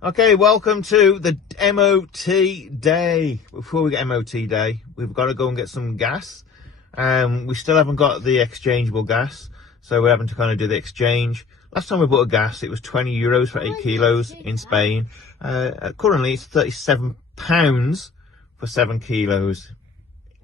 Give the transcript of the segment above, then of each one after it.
Okay, welcome to the MOT day. Before we get MOT day, we've got to go and get some gas. We still haven't got the exchangeable gas, so we're having to kind of do the exchange. Last time we bought a gas, it was €20 for 8 kilos in Spain. Currently, it's £37 for 7 kilos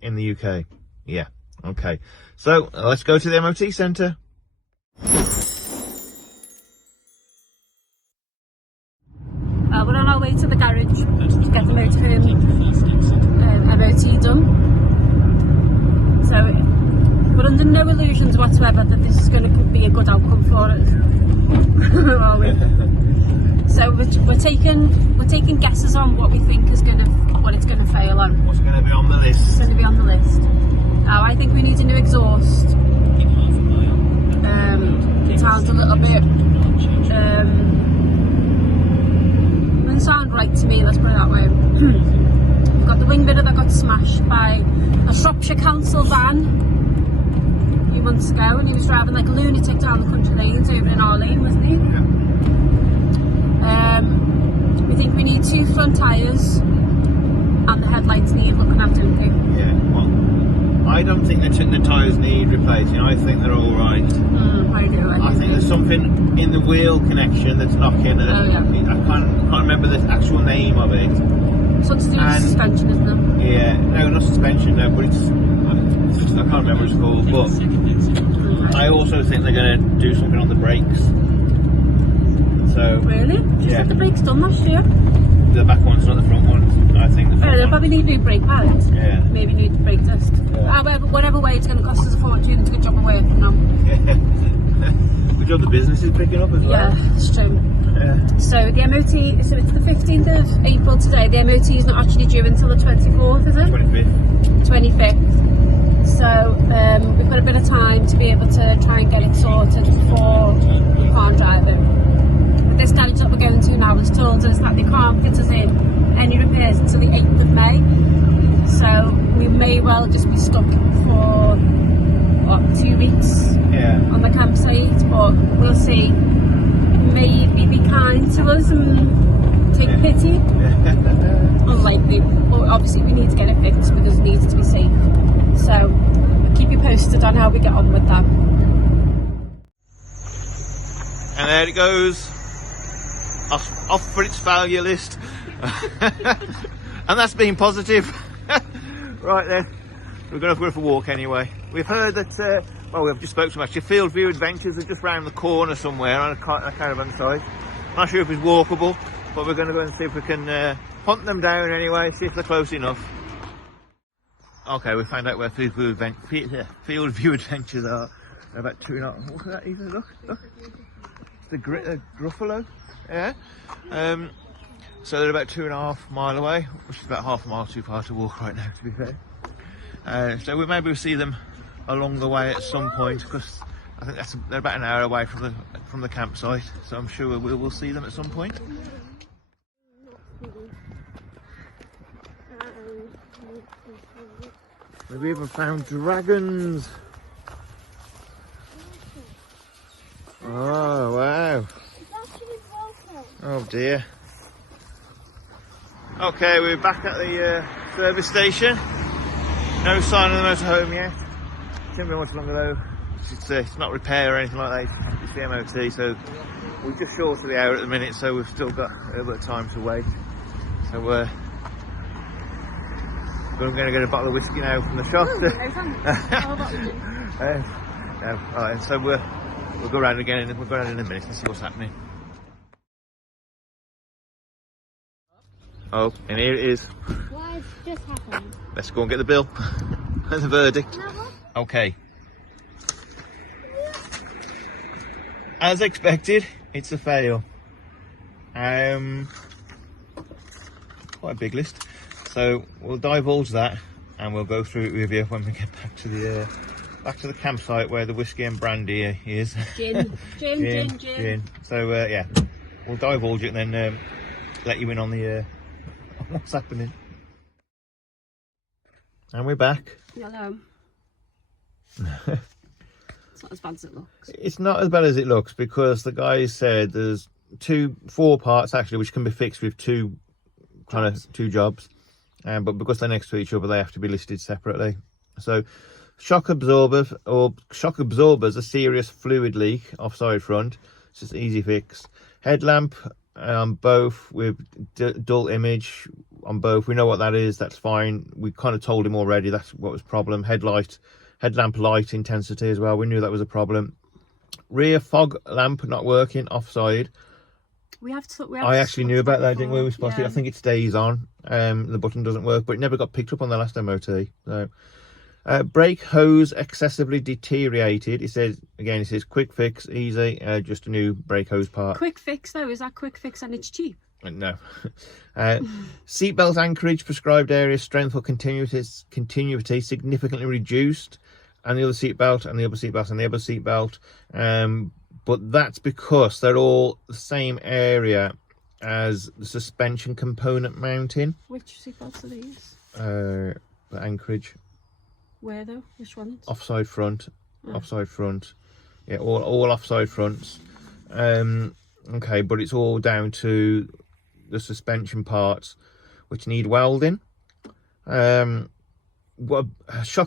in the UK. Yeah, okay. So let's go to the MOT centre. We're on our way to the garage to get the motorhome MOT done. So we're under no illusions whatsoever that this is going to be a good outcome for us. Are we? So we're taking guesses on what we think is what it's going to fail on. What's going to be on the list? It's going to be on the list. Now I think we need a new exhaust. It sounds a little bit. Doesn't sound right to me, let's put it that way. We've got the wing mirror that got smashed by a Shropshire council van a few months ago, and he was driving like a lunatic down the country lanes over in our lane, wasn't he? Yeah. We think we need 2 front tyres, and the headlights need looking at, don't they? Yeah, well, I don't think the tyres need replacing. I think they're all right. I think there's something in the wheel connection that's knocking. I can't remember the actual name of it. Something to do with suspension, isn't it? Yeah, no, not suspension, no, but I can't remember what it's called. But I also think they're going to do something on the brakes. So really? Yeah. Had the brakes done last year? The back ones, not the front ones. I think the front they'll probably need new brake pads. Yeah. Maybe need a brake test. Yeah. Whatever way it's going to cost us a fortune, it's a good job of working now. Yeah. Good job the business is picking up as well. Yeah, it's true. Yeah. So the MOT, so it's the 15th of April today. The MOT is not actually due until the 24th, is it? 25th. So we've got a bit of time to be able to try and get it sorted before we can't drive it. But this garage that we're going to now has told us that they can't fit us in any repairs until the 8th of May. So we may well just be stuck for 2 weeks on the campsite, but we'll see. Maybe be kind to us and take pity. Unlikely. But obviously we need to get it fixed because it needs to be safe. So we'll keep you posted on how we get on with that. And there it goes. Off for its failure list. And that's being positive. Right then, we're going to go for a walk anyway. We've heard that, we've just spoke to them actually. Field View Adventures are just round the corner somewhere on a caravan site. Not sure if it's walkable, but we're going to go and see if we can hunt them down anyway, see if they're close enough. Okay, we found out where Field View Adventures are. They're about 2.5. Look at that, even look. It's the Gruffalo. Yeah. So they're about 2.5 mile away, which is about half a mile too far to walk right now, to be fair. So maybe we'll see them along the way at some point, because I think they're about an hour away from the campsite. So I'm sure we'll see them at some point. We've even found dragons. Oh wow! Oh dear. Okay, we're back at the service station. No sign of the motorhome yet. Shouldn't be much longer though. It's not repair or anything like that. It's the MOT, so we're just short of the hour at the minute, so we've still got a little bit of time to wait. So I'm going to get a bottle of whiskey now from the shop. Alright, so we'll go around again, and we'll go around in a minute and see what's happening. Oh, and here it is. What has just happened? Let's go and get the bill and the verdict. Okay. As expected, it's a fail. Quite a big list. So we'll divulge that, and we'll go through it with you when we get back to the campsite where the whiskey and brandy is. Gin. So yeah, we'll divulge it and then let you in on the what's happening. And we're back. Hello. It's not as bad as it looks. It's not as bad as it looks, because the guy said there's four parts actually, which can be fixed with two jobs, but because they're next to each other, they have to be listed separately. So shock absorbers a serious fluid leak offside front. It's just easy fix. Headlamp on both with dull image on both. We know what that is. That's fine. We kind of told him already that's what was problem. Headlamp light intensity as well. We knew that was a problem. Rear fog lamp not working offside. I actually knew about that, didn't we? We were supposed to. I think it stays on. The button doesn't work, but it never got picked up on the last MOT. So, brake hose excessively deteriorated. It says quick fix, easy. Just a new brake hose part. Quick fix though, is that quick fix and it's cheap? No. Seatbelt anchorage prescribed area strength or continuity significantly reduced, and the other seatbelt and the other seatbelt and the other seatbelt. But that's because they're all the same area as the suspension component mounting. Which seatbelts are these? The anchorage. Where though? Which ones? Offside front. Oh. Offside front. Yeah, all offside fronts. Okay, but it's all down to the suspension parts, which need welding. Shock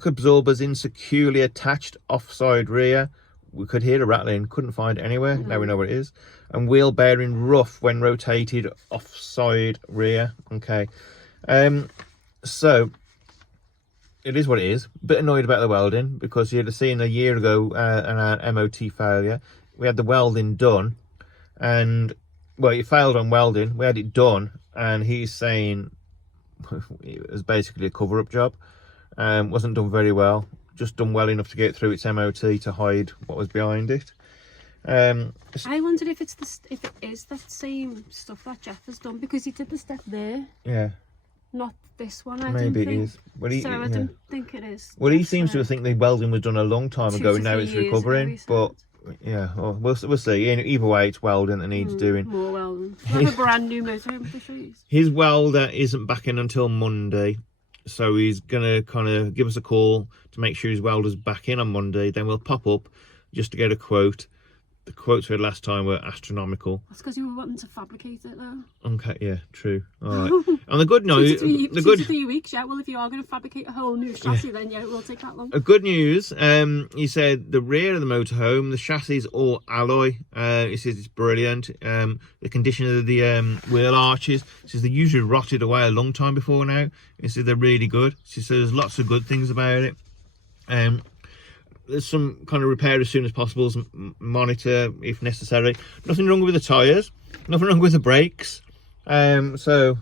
absorbers insecurely attached offside rear. We could hear a rattling, couldn't find it anywhere. Now we know what it is. And wheel bearing rough when rotated offside rear. Okay. So it is what it is. A bit annoyed about the welding because you'd have seen a year ago an MOT failure. We had the welding done, and well, it failed on welding. We had it done, and he's saying it was basically a cover-up job. Wasn't done very well. Just done well enough to get through its MOT to hide what was behind it. I wondered if it is that same stuff that Jeff has done, because he did the step there. Yeah. Not this one. Maybe it is. Well, I don't think it is. Well, he seems to think the welding was done a long time ago, and now it's recovering. But yeah, well, we'll see. Either way, it's welding that needs doing. More welding. I have a brand new motorhome for shoes. His welder isn't back in until Monday. So he's going to kind of give us a call to make sure his welder's back in on Monday. Then we'll pop up just to get a quote. The quotes we had last time were astronomical. That's because you were wanting to fabricate it though. Okay, yeah, true. All right. And the good news... 2 to 3 weeks, yeah. Well, if you are going to fabricate a whole new chassis, then yeah, it will take that long. Good news, he said the rear of the motorhome, the chassis is all alloy. He says it's brilliant. The condition of the wheel arches, he says they usually rotted away a long time before now. He said they're really good. She says there's lots of good things about it. There's some kind of repair as soon as possible, monitor if necessary. Nothing wrong with the tyres, nothing wrong with the brakes. So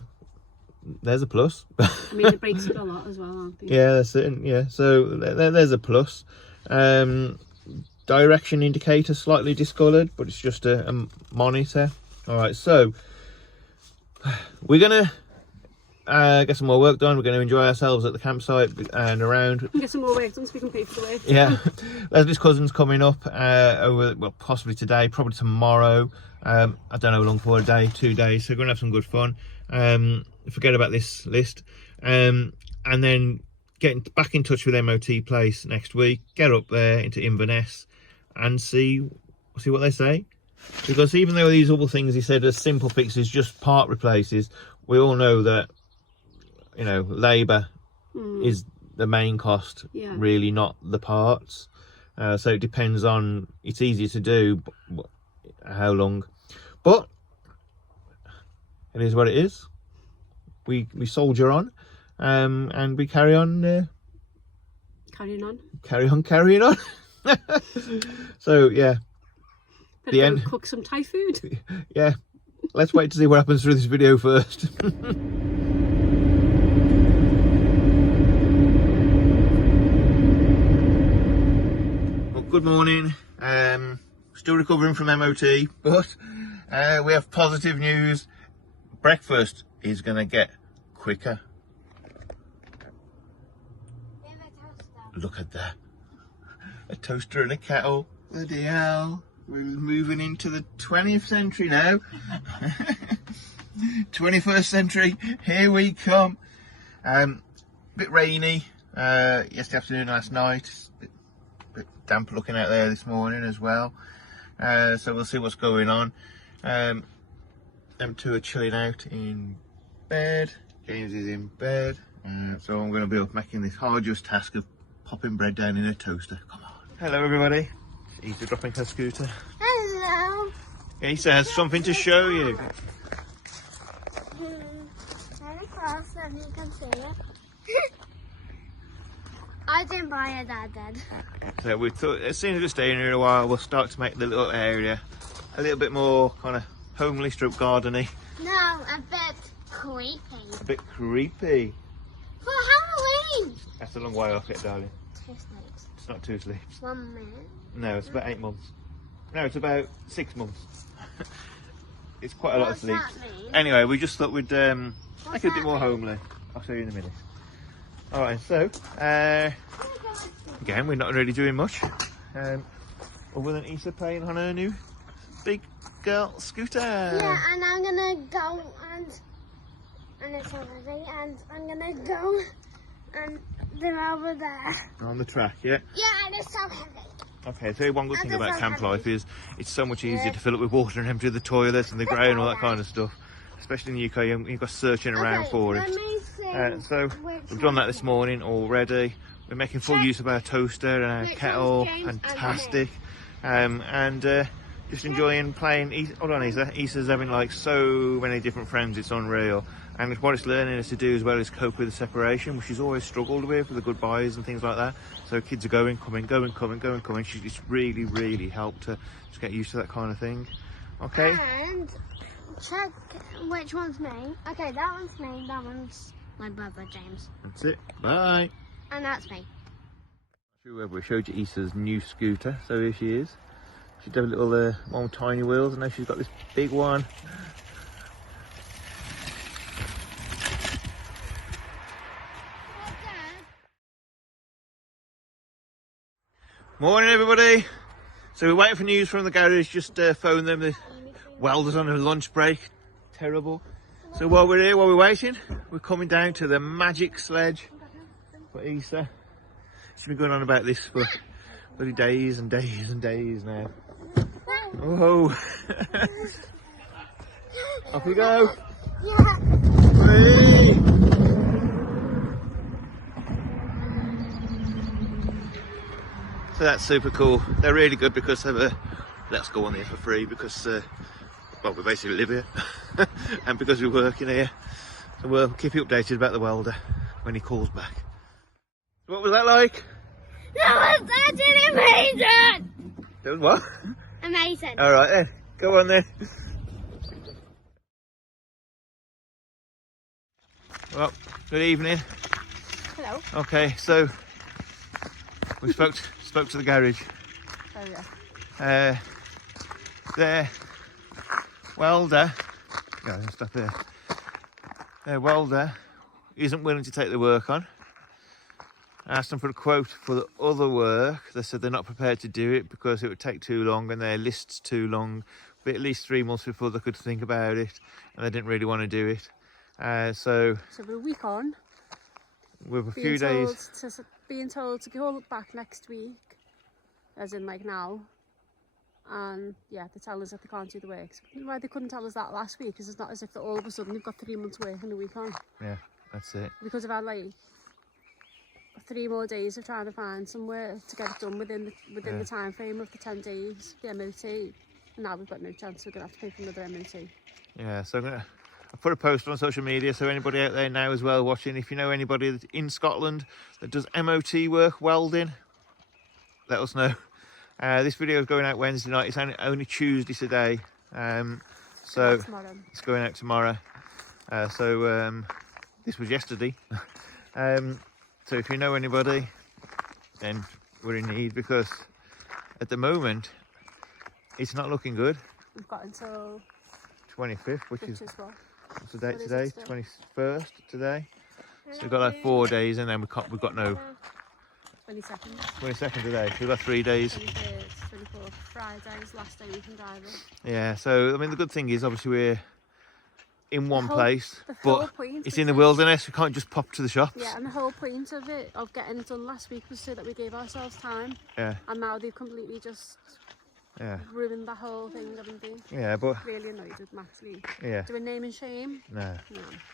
there's a plus. I mean, the brakes are a lot as well, aren't they? Yeah, that's it. Yeah, so there's a plus. Direction indicator slightly discoloured, but it's just a monitor. All right, so we're gonna get some more work done. We're going to enjoy ourselves at the campsite and around. Get some more work done so we can pay for the work. Yeah. Leslie's cousin's coming up possibly today, probably tomorrow. I don't know how long for, a day, 2 days. So we're going to have some good fun. Forget about this list. And then getting back in touch with MOT Place next week. Get up there into Inverness and see what they say. Because even though these other things he said are simple fixes, just part replaces, we all know that, you know, labour is the main cost, really, not the parts. So it depends on, it's easier to do, but how long. But it is what it is. We soldier on, and we carry on. Carrying on. So yeah. The end. Cook some Thai food. Yeah. Let's wait to see what happens through this video first. Good morning. Still recovering from MOT, but we have positive news. Breakfast is going to get quicker. Look at that. A toaster and a kettle. Bloody hell. We're moving into the 20th century now. 21st century. Here we come. Bit rainy yesterday afternoon, last night. Bit damp looking out there this morning as well. So we'll see what's going on. them two are chilling out in bed. James is in bed. So I'm going to be up making this arduous task of popping bread down in a toaster. Come on. Hello everybody. Isa dropping her scooter. Hello. Isa has something to show you. Turn across so you can see it. I didn't buy it, Dad did. So we thought as soon as we're staying here a while, we'll start to make the little area a little bit more kind of homely stroke gardeny. No, a bit creepy. A bit creepy. For Halloween! That's a long way off yet, darling. 2 sleeps. It's not 2 sleeps. 1 minute. No, it's about 8 months. No, it's about 6 months. It's quite a lot of sleep. What's that mean? Anyway, we just thought we'd make it a bit more homely. I'll show you in a minute. Alright, so, again, we're not really doing much. Other than Isa playing on her new big girl scooter. Yeah, and I'm gonna go and it's already, and I'm gonna go and they're over there. On the track, yeah? Yeah, and it's so heavy. Okay, so one good thing That about does camp sound life is it's so much easier to fill up with water and empty the toilets and the ground and all that kind of stuff. Especially in the UK, you've got searching around for it. So we've done that this morning already. We're making full use of our toaster and our kettle, fantastic. Just enjoying playing. Hold on, Isa. Isa's having like so many different friends, it's unreal. And what it's learning us to do as well is cope with the separation, which she's always struggled with the goodbyes and things like that. So kids are going, coming. It's really, really helped her just get used to that kind of thing. Okay. And check which one's me. Okay, that one's me. That one's my brother James. That's it. Bye. And that's me. We showed you Isa's new scooter, so here she is. She'd have a little one with tiny wheels, and now she's got this big one. Morning everybody. So we're waiting for news from the garage, just phoned them. The welder's on a lunch break. Terrible. So while we're here, while we're waiting, we're coming down to the magic sledge for Isa. She's been going on about this for bloody days and days and days now. Oh, off we go. Yeah. Whee! So that's super cool. They're really good because of let's go on here for free because well, we basically live here and because we work in here. So we'll keep you updated about the welder when he calls back. What was that like? That was actually amazing! That was what? Amazing. Alright then, go on then. Well, good evening. Hello. Okay, so we spoke to the garage. Oh yeah. Their welder, yeah, I'll stop here. Their welder isn't willing to take the work on. I asked them for a quote for the other work. They said they're not prepared to do it because it would take too long and their list's too long. But at least 3 months before they could think about it, and they didn't really want to do it. So we're a week on. With a few days. Being told to go back next week, as in like now. And yeah, they tell us that they can't do the work. So why they couldn't tell us that last week? Because it's not as if all of a sudden we've got 3 months work in a week on. Yeah, that's it. Because of our like 3 more days of trying to find somewhere to get it done within the time frame of the 10 days, the MOT. And now we've got no chance. We're gonna have to pay for another MOT. Yeah, so I'll put a post on social media, so anybody out there now as well watching, if you know anybody that's in Scotland that does MOT work, welding, let us know. This video is going out Wednesday night. It's only Tuesday today, so it's going out tomorrow. This was yesterday. So if you know anybody, then we're in need because at the moment it's not looking good. We've got until 25th, which is what? what's the date today? 21st today. So we've got like 4 days, and then we've got no 22nd. 22nd today. So we've got 3 days. 23rd, 24th, Friday is the last day we can drive it. Yeah. So I mean, the good thing is obviously we're in one place, but it's in the it. wilderness. We can't just pop to the shops. Yeah, and the whole point of it, of getting it done last week, was so that we gave ourselves time. Yeah. And now they've completely just Yeah. ruined the whole thing, haven't they? Yeah, but Really annoyed with Max Lee. yeah, Doing name and shame? no.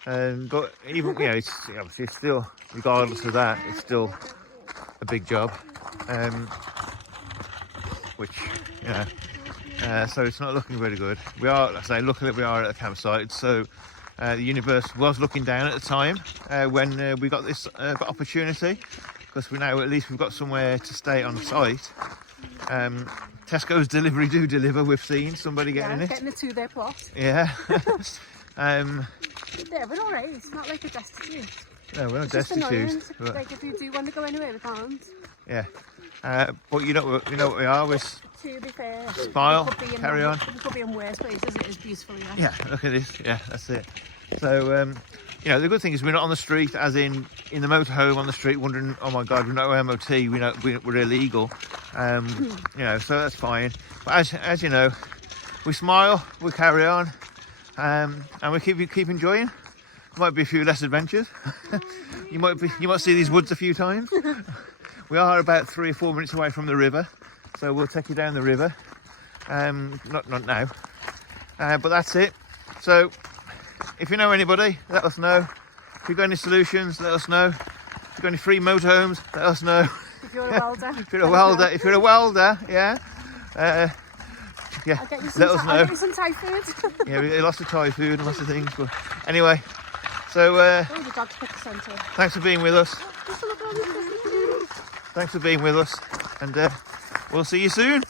No. But even it's obviously it's still, regardless of that, it's still a big job. Which so it's not looking very good. We are, like I say, luckily we are at a campsite. So the universe was looking down at the time when we got this opportunity, because we now at least we've got somewhere to stay on site. Tesco's delivery do deliver. We've seen somebody getting it. Getting it to their plot. Yeah. Yeah, we're all right. It's not like a destitute. No, we're not It's just destitute. annoying. But, Like if we do want to go anywhere, we can't. yeah. But you know what we are. We're To be fair, Smile, we could be in carry on. We could be in worse places. It is beautiful here. yeah. Look at this. Yeah, that's it. So the good thing is we're not on the street, as in the motorhome on the street, wondering, oh my God, we're not MOT. We're illegal. So that's fine. But as you know, we smile, we carry on, and we keep enjoying. Might be a few less adventures. you might see these woods a few times. We are about 3 or 4 minutes away from the river, so we'll take you down the river. Not now, but that's it. So if you know anybody, let us know. If you've got any solutions, let us know. If you've got any free motorhomes, let us know. If you're a welder. If you're a welder, yeah. I'll get you some, let us know. I'll get you some Thai food. Yeah, lots of Thai food and lots of things. But anyway, so Oh, the dog's picked the centre. thanks for being with us. Just a look around. Thanks for being with us, and we'll see you soon.